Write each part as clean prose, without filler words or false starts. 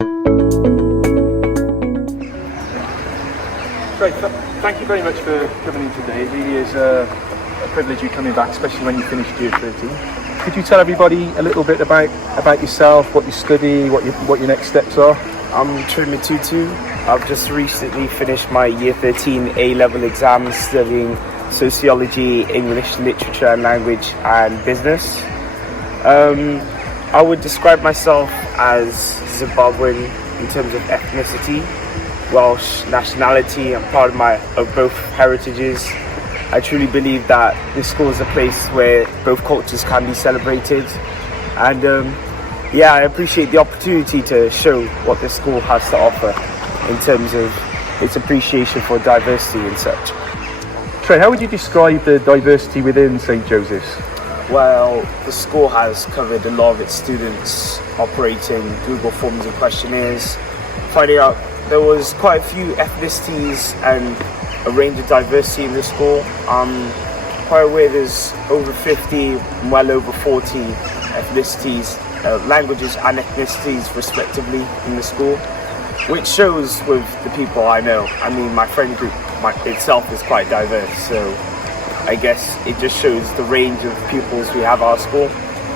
Great, thank you very much for coming in today. It really is a privilege you coming back, especially when you finished year 13. Could you tell everybody a little bit about yourself, what you study, what your next steps are? I'm Trey Mathuthu. I've just recently finished my year 13 A-level exams studying sociology, English, literature and language and business. I would describe myself as Zimbabwean in terms of ethnicity, Welsh nationality. I'm proud of both heritages. I truly believe that this school is a place where both cultures can be celebrated, and I appreciate the opportunity to show what this school has to offer in terms of its appreciation for diversity and such. Trey, how would you describe the diversity within St Joseph's? Well, the school has covered a lot of its students operating Google forms and questionnaires, finding out there was quite a few ethnicities and a range of diversity in the school. I'm quite aware there's over 50, well over 40 ethnicities, languages and ethnicities respectively in the school, which shows with the people I know. I mean, my friend group itself is quite diverse, so I guess it just shows the range of pupils we have at our school,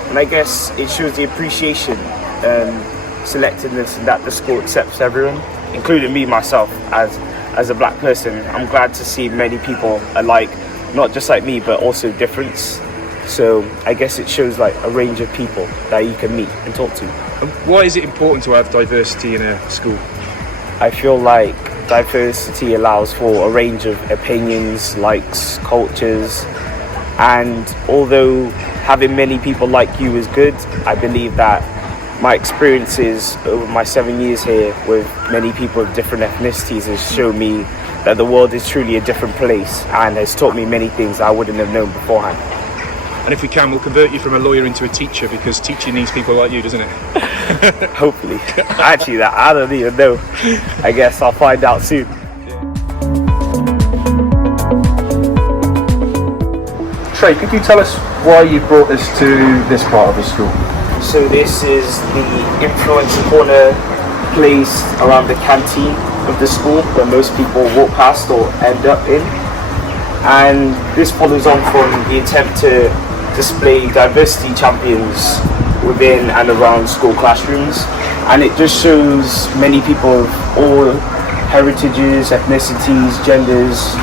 and I guess it shows the appreciation and selectiveness and that the school accepts everyone, including me myself as a black person. I'm glad to see many people alike, not just like me but also difference. So I guess it shows like a range of people that you can meet and talk to. Why is it important to have diversity in a school? I feel like diversity allows for a range of opinions, likes, cultures, and although having many people like you is good, I believe that my experiences over my 7 years here with many people of different ethnicities has shown me that the world is truly a different place and has taught me many things I wouldn't have known beforehand. And if we can, we'll convert you from a lawyer into a teacher, because teaching needs people like you, doesn't it? Hopefully. Actually, that I don't even know. I guess I'll find out soon. Trey, could you tell us why you brought us to this part of the school? So this is the influencer corner placed around the canteen of the school where most people walk past or end up in. And this follows on from the attempt to display diversity champions within and around school classrooms, and it just shows many people of all heritages, ethnicities, genders,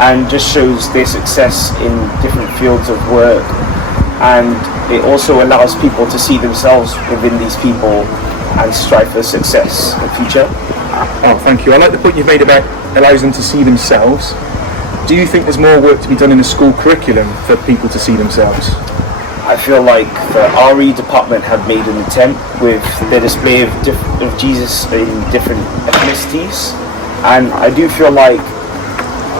and just shows their success in different fields of work, and it also allows people to see themselves within these people and strive for success in the future. Oh, thank you. I like the point you've made about allows them to see themselves. Do you think there's more work to be done in the school curriculum for people to see themselves? I feel like the RE department have made an attempt with the display of Jesus in different ethnicities, and I do feel like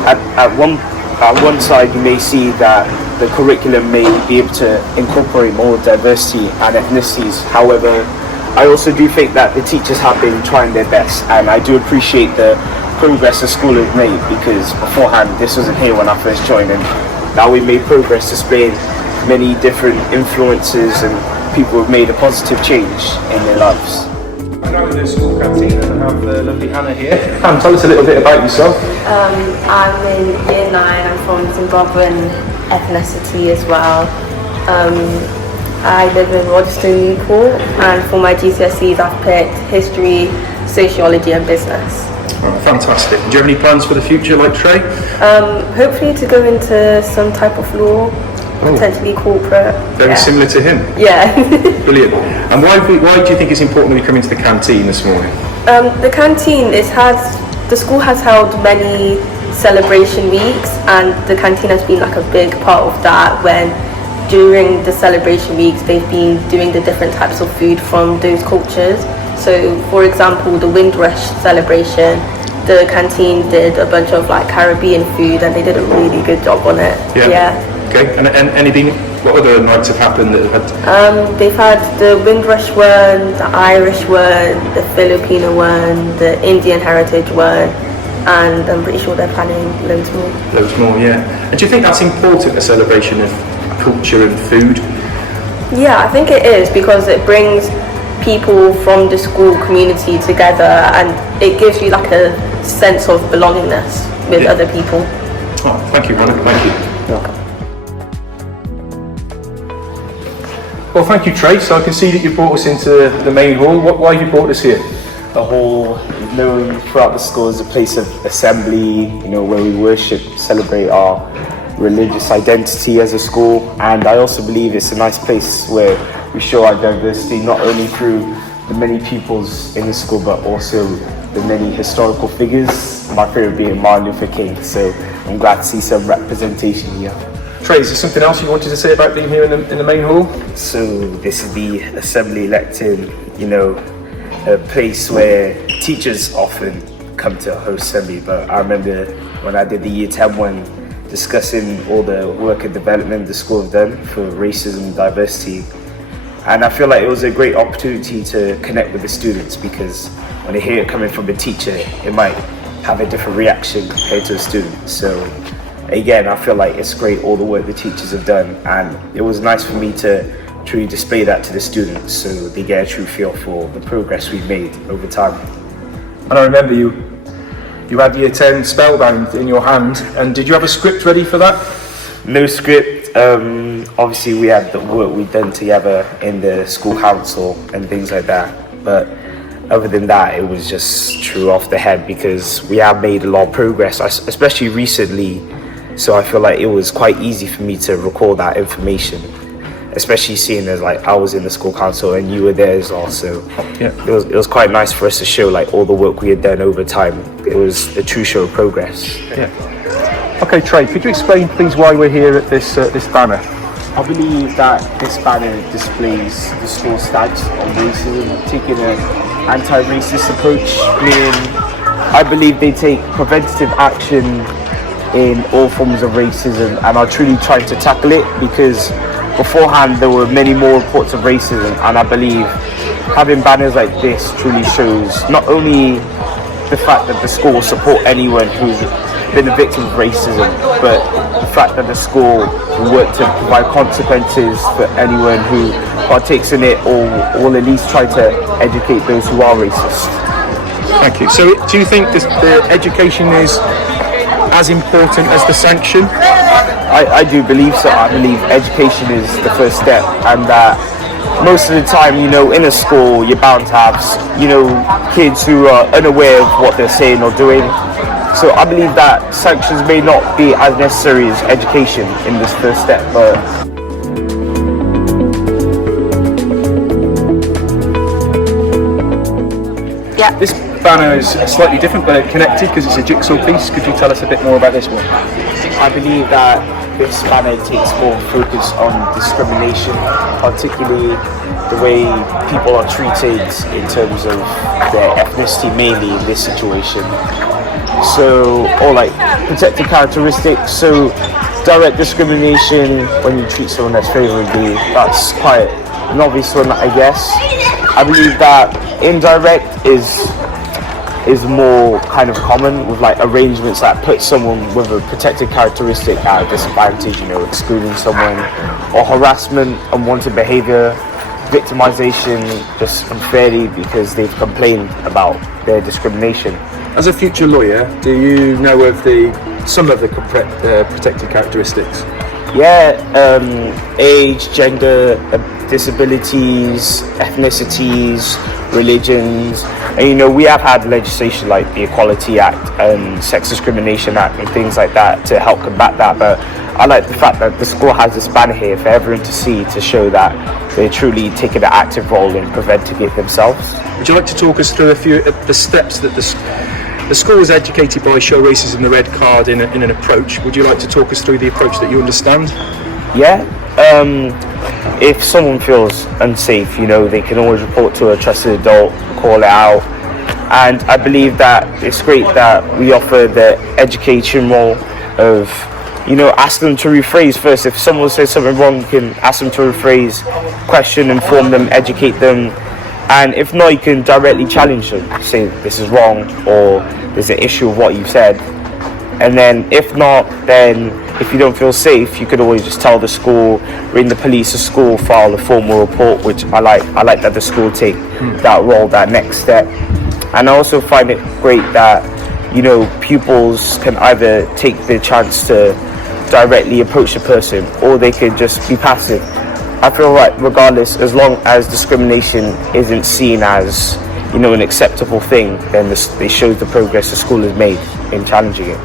at one side you may see that the curriculum may be able to incorporate more diversity and ethnicities. However, I also do think that the teachers have been trying their best, and I do appreciate the progress the school has made, because beforehand this wasn't here when I first joined, and now we made progress displaying many different influences and people who have made a positive change in their lives. I'm now in the school canteen and I have lovely Hannah here. Hannah, tell us a little bit about yourself. I'm in year 9, I'm from Zimbabwean ethnicity as well. I live in Rochester, Newport, and for my GCSEs I've picked history, sociology and business. Oh, fantastic. Do you have any plans for the future like Trey? Hopefully to go into some type of law, potentially corporate. Very similar to him. Yeah. Brilliant. And why do you think it's important that we come into the canteen this morning? The canteen the school has held many celebration weeks, and the canteen has been like a big part of that, when during the celebration weeks they've been doing the different types of food from those cultures. So for example, the Windrush celebration, the canteen did a bunch of like Caribbean food and they did a really good job on it. Yeah. Okay, and anything, what other nights have happened that have had? They've had the Windrush one, the Irish one, the Filipino one, the Indian heritage one, and I'm pretty sure they're planning loads more. Loads more, yeah. And do you think that's important, a celebration of culture and food? Yeah, I think it is, because it brings people from the school community together, and it gives you like a sense of belongingness with other people. Oh, thank you, Ronna. Thank you. Well, thank you, Trey. So I can see that you brought us into the main hall. Why have you brought us here? The hall, known throughout the school as a place of assembly, where we worship, celebrate our religious identity as a school. And I also believe it's a nice place where we show our diversity, not only through the many pupils in the school, but also the many historical figures, my favourite being Martin Luther King. So I'm glad to see some representation here. Trey, is there something else you wanted to say about being here in the main hall? So this is the assembly lectern, a place where teachers often come to host assembly. But I remember when I did the Year 10 one, discussing all the work and development the school have done for racism and diversity. And I feel like it was a great opportunity to connect with the students, because when they hear it coming from a teacher, it might have a different reaction compared to a student. So again, I feel like it's great, all the work the teachers have done, and it was nice for me to truly display that to the students so they get a true feel for the progress we've made over time. And I remember you had Year 10 spellbound in your hand, and did you have a script ready for that? No script. Obviously we had the work we've done together in the school council and things like that, but other than that, it was just true off the head, because we have made a lot of progress, especially recently. So I feel like it was quite easy for me to recall that information, especially seeing as like I was in the school council and you were there as well. So yeah, it was quite nice for us to show like all the work we had done over time. It was a true show of progress. Yeah. Okay, Trey, could you explain please why we're here at this banner? I believe that this banner displays the school's stance on racism, taking an anti-racist approach, meaning I believe they take preventative action in all forms of racism, and are truly trying to tackle it, because beforehand there were many more reports of racism, and I believe having banners like this truly shows not only the fact that the school will support anyone who's been a victim of racism, but the fact that the school will work to provide consequences for anyone who partakes in it, or will at least try to educate those who are racist. Thank you. So do you think the education is as important as the sanction? I do believe so. I believe education is the first step, and that most of the time, in a school, you're bound to have, kids who are unaware of what they're saying or doing. So I believe that sanctions may not be as necessary as education in this first step, but Yeah. This banner is slightly different but connected because it's a jigsaw piece. Could you tell us a bit more about this one? I believe that this banner takes more focus on discrimination, particularly the way people are treated in terms of their ethnicity, mainly in this situation. So, or like protected characteristics. So, direct discrimination when you treat someone that's favourably, that's quite an obvious one, I guess. I believe that indirect is more kind of common, with like arrangements that put someone with a protected characteristic at a disadvantage, excluding someone, or harassment, unwanted behaviour, victimization just unfairly because they've complained about their discrimination. As a future lawyer, do you know of some of the protected characteristics? Yeah, age, gender, disabilities, ethnicities, religions, and we have had legislation like the Equality Act and Sex Discrimination Act and things like that to help combat that. But I like the fact that the school has this banner here for everyone to see, to show that they're truly taking an active role in preventing it themselves. Would you like to talk us through a few of the steps that the school is educated by Show Racism the Red Card in an approach? Would you like to talk us through the approach that you understand? Yeah. If someone feels unsafe, they can always report to a trusted adult, call it out. And I believe that it's great that we offer the education role of, ask them to rephrase first. If someone says something wrong, you can ask them to rephrase, question, inform them, educate them. And if not, you can directly challenge them, say this is wrong, or there's an issue with what you've said. And then if not, then if you don't feel safe, you could always just tell the school, ring the police, the school, file a formal report, which I like that the school take that role, that next step. And I also find it great that, you know, pupils can either take the chance to directly approach a person, or they could just be passive. I feel like regardless, as long as discrimination isn't seen as, you know, an acceptable thing, then it shows the progress the school has made in challenging it.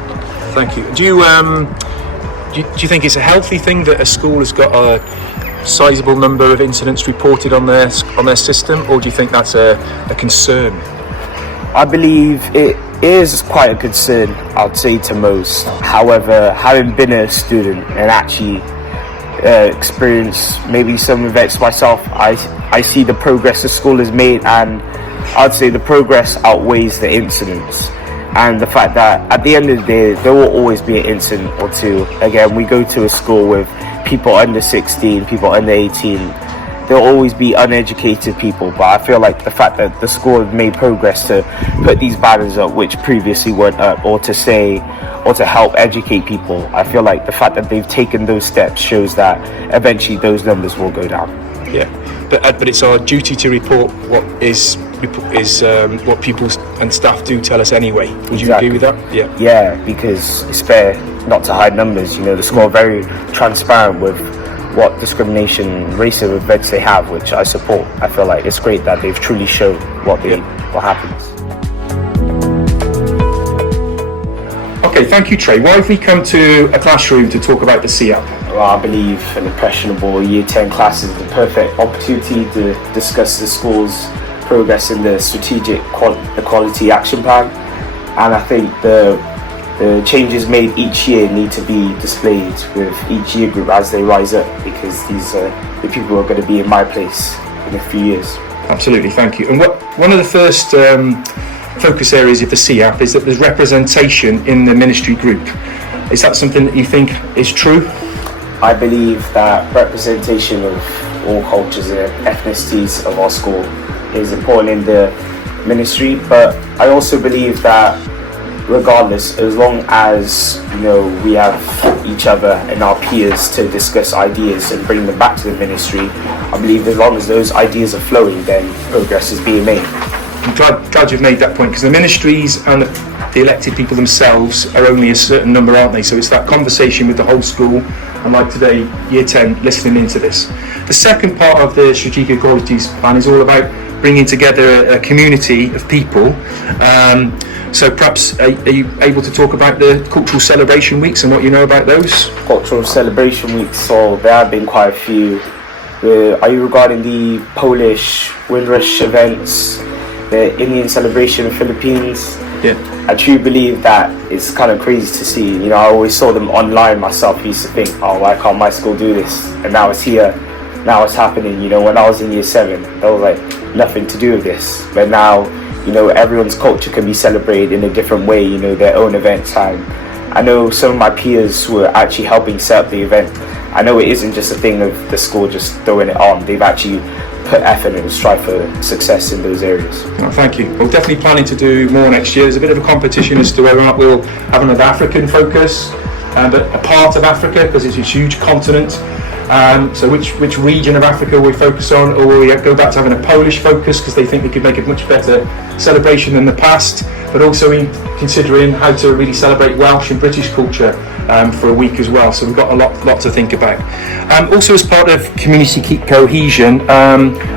Thank you. Do you think it's a healthy thing that a school has got a sizable number of incidents reported on their system, or do you think that's a concern? I believe it is quite a concern, I'd say, to most. However, having been a student and actually experienced maybe some events myself, I see the progress the school has made, and I'd say the progress outweighs the incidents. And the fact that at the end of the day, there will always be an incident or two. Again, we go to a school with people under 16, people under 18. There'll always be uneducated people, but I feel like the fact that the school has made progress to put these banners up which previously weren't up, or to help educate people, I feel like the fact that they've taken those steps shows that eventually those numbers will go down. Yeah, but it's our duty to report what is what pupils and staff do tell us anyway. Would you agree with that? Yeah. Yeah, because it's fair not to hide numbers. You know, the school are very transparent with what discrimination, racism events they have, which I support. I feel like it's great that they've truly shown what happens. Okay, thank you, Trey. Why have we come to a classroom to talk about the CAP? Well, I believe an impressionable Year 10 class is the perfect opportunity to discuss the school's progress in the strategic equality action plan, and I think the changes made each year need to be displayed with each year group as they rise up, because these are the people who are going to be in my place in a few years. Absolutely, thank you. And one of the first focus areas of the CAP is that there's representation in the ministry group. Is that something that you think is true? I believe that representation of all cultures and ethnicities of our school is important in the ministry, but I also believe that regardless, as long as, you know, we have each other and our peers to discuss ideas and bring them back to the ministry, I believe as long as those ideas are flowing, then progress is being made. I'm glad you've made that point, because the ministries and the elected people themselves are only a certain number, aren't they? So it's that conversation with the whole school, and like today, Year 10, listening into this. The second part of the Strategic Equalities Plan is all about bringing together a community of people. So perhaps are you able to talk about the cultural celebration weeks and what you know about those? Cultural celebration weeks, so there have been quite a few. Are you regarding the Polish Windrush events, the Indian celebration in the Philippines? Yeah. I truly believe that it's kind of crazy to see. You know, I always saw them online myself. I used to think, oh, why can't my school do this? And now it's here. Now it's happening. You know, when I was in Year 7, there was like nothing to do with this. But now, you know, everyone's culture can be celebrated in a different way, you know, their own event time. I know some of my peers were actually helping set up the event. I know it isn't just a thing of the school just throwing it on. They've actually put effort and strive for success in those areas. Oh, thank you. We're definitely planning to do more next year. There's a bit of a competition as to whether or not we'll have another African focus, but a part of Africa, because it's a huge continent. So which region of Africa we focus on, or will we go back to having a Polish focus because they think they could make a much better celebration than the past, but also in considering how to really celebrate Welsh and British culture for a week as well. So we've got a lot to think about. Also, as part of community cohesion,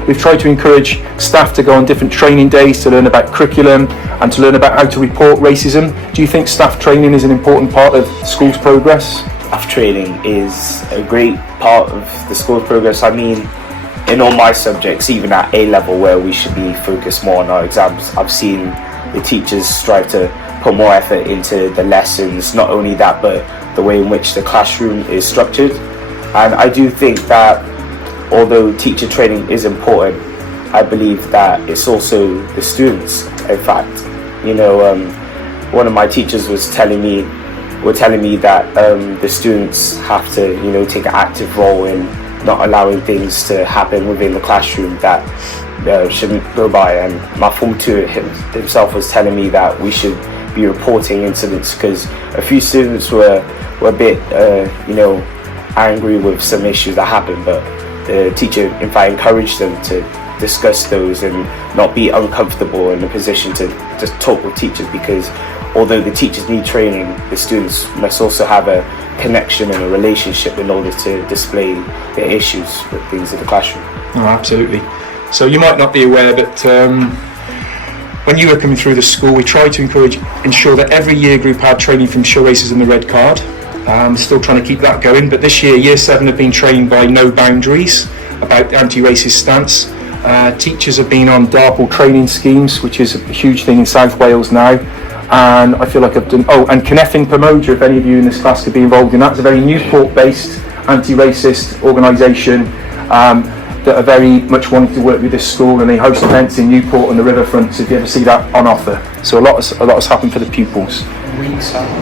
we've tried to encourage staff to go on different training days to learn about curriculum and to learn about how to report racism. Do you think staff training is an important part of the school's progress? Staff training is a great part of the school's progress. I mean, in all my subjects, even at A level where we should be focused more on our exams, I've seen the teachers strive to put more effort into the lessons. Not only that, but the way in which the classroom is structured. And I do think that although teacher training is important, I believe that it's also the students. In fact, you know, one of my teachers was telling me that the students have to, you know, take an active role in not allowing things to happen within the classroom that shouldn't go by. And my form tutor himself was telling me that we should be reporting incidents, because a few students were a bit, you know, angry with some issues that happened, but the teacher in fact encouraged them to discuss those and not be uncomfortable in a position to just talk with teachers, because although the teachers need training, the students must also have a connection and a relationship in order to display their issues with things in the classroom. Oh, absolutely. So you might not be aware, but when you were coming through the school, we tried to ensure that every year group had training from show races and the red card. Still trying to keep that going, but this year Year 7 have been trained by No Boundaries about the anti-racist stance. Teachers have been on DARPL training schemes, which is a huge thing in South Wales now, and I feel like I've done, and Cynefin Pamoja, if any of you in this class could be involved in that. It's a very Newport-based anti-racist organisation that are very much wanting to work with this school, and they host events in Newport and the riverfront, so if you ever see that, on offer. So a lot has happened for the pupils.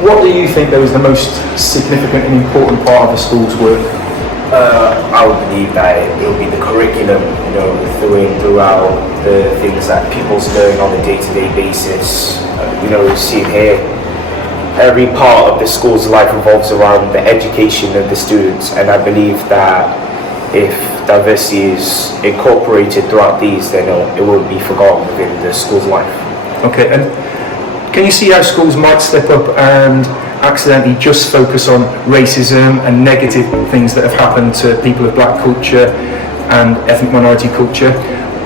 What do you think though is the most significant and important part of the school's work? I would believe that it will be the curriculum, throughout the things that pupils learn on a day-to-day basis. You see here, every part of the school's life revolves around the education of the students, and I believe that if diversity is incorporated throughout these, then it won't be forgotten within the school's life. Okay, and can you see how schools might step up and accidentally just focus on racism and negative things that have happened to people of black culture and ethnic minority culture?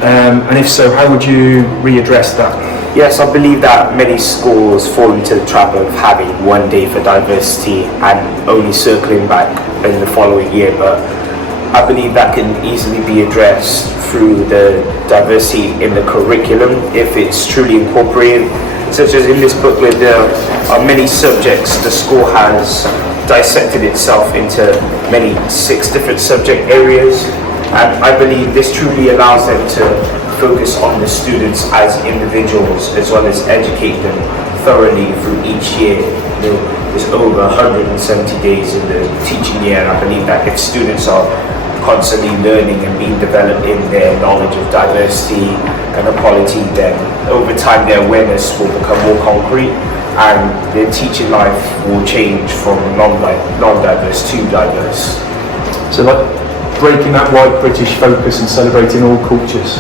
And if so, how would you readdress that? Yes, I believe that many schools fall into the trap of having one day for diversity and only circling back in the following year, but I believe that can easily be addressed through the diversity in the curriculum if it's truly incorporated. Such as in this booklet, there are many subjects. The school has dissected itself into 6 different subject areas, and I believe this truly allows them to focus on the students as individuals, as well as educate them thoroughly through each year. There's over 170 days in the teaching year, and I believe that if students are constantly learning and being developed in their knowledge of diversity and equality, then over time their awareness will become more concrete and their teaching life will change from non-diverse to diverse. So like breaking that white British focus and celebrating all cultures.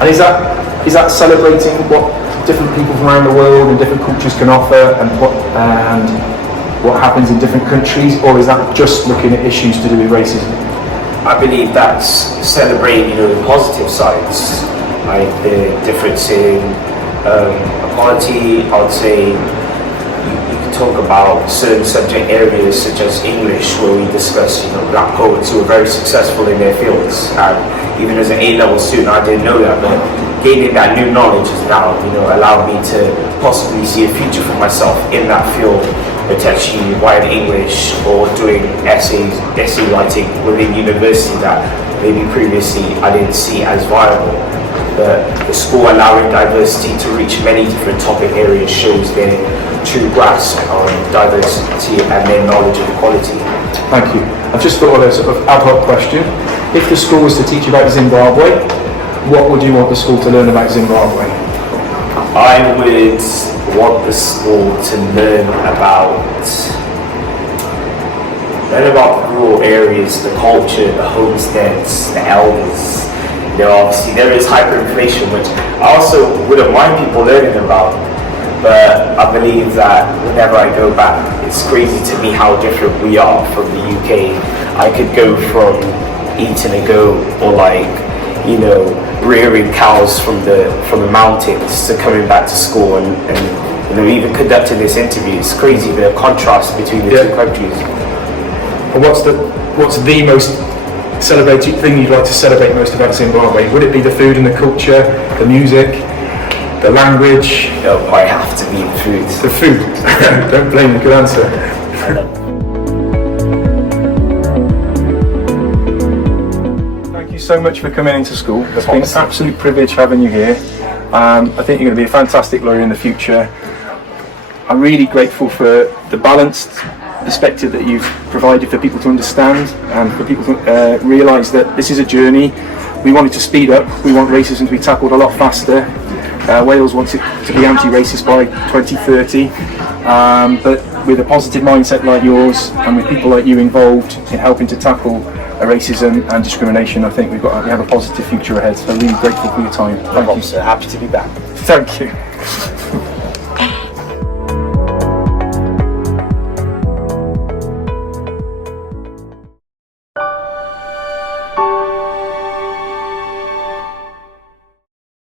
And is that celebrating what different people from around the world and different cultures can offer and what happens in different countries, or is that just looking at issues to do with racism? I believe that's celebrating, the positive sides, like the difference in equality. I would say you can talk about certain subject areas such as English, where we discuss, black poets who are very successful in their fields. And even as an A-level student, I didn't know that, but gaining that new knowledge has now, allowed me to possibly see a future for myself in that field, potentially writing English or doing essay writing within university that maybe previously I didn't see as viable. But the school allowing diversity to reach many different topic areas shows their true grasp on diversity and their knowledge of equality. Thank you. I've just thought of a sort of ad hoc question. If the school was to teach about Zimbabwe, what would you want the school to learn about Zimbabwe? I would want the school to learn about rural areas, the culture, the homesteads, the elders. Obviously there is hyperinflation, which I also wouldn't mind people learning about, but I believe that whenever I go back, it's crazy to me how different we are from the UK. I could go from eating a goat or rearing cows from the mountains to coming back to school and even conducting this interview. It's crazy the contrast between the two countries. And what's the most celebrated thing you'd like to celebrate most about Zimbabwe? Would it be the food and the culture, the music, the language? It'll probably have to be the food. The food. Don't blame me. Good answer. Thank you so much for coming into school. It's been an absolute privilege having you here. I think you're going to be a fantastic lawyer in the future. I'm really grateful for the balanced perspective that you've provided for people to understand and for people to realise that this is a journey. We want it to speed up. We want racism to be tackled a lot faster. Wales wants it to be anti-racist by 2030, but with a positive mindset like yours and with people like you involved in helping to tackle racism and discrimination. I think we have a positive future ahead. So really grateful for your time. Thank you. Happy to be back. Thank you.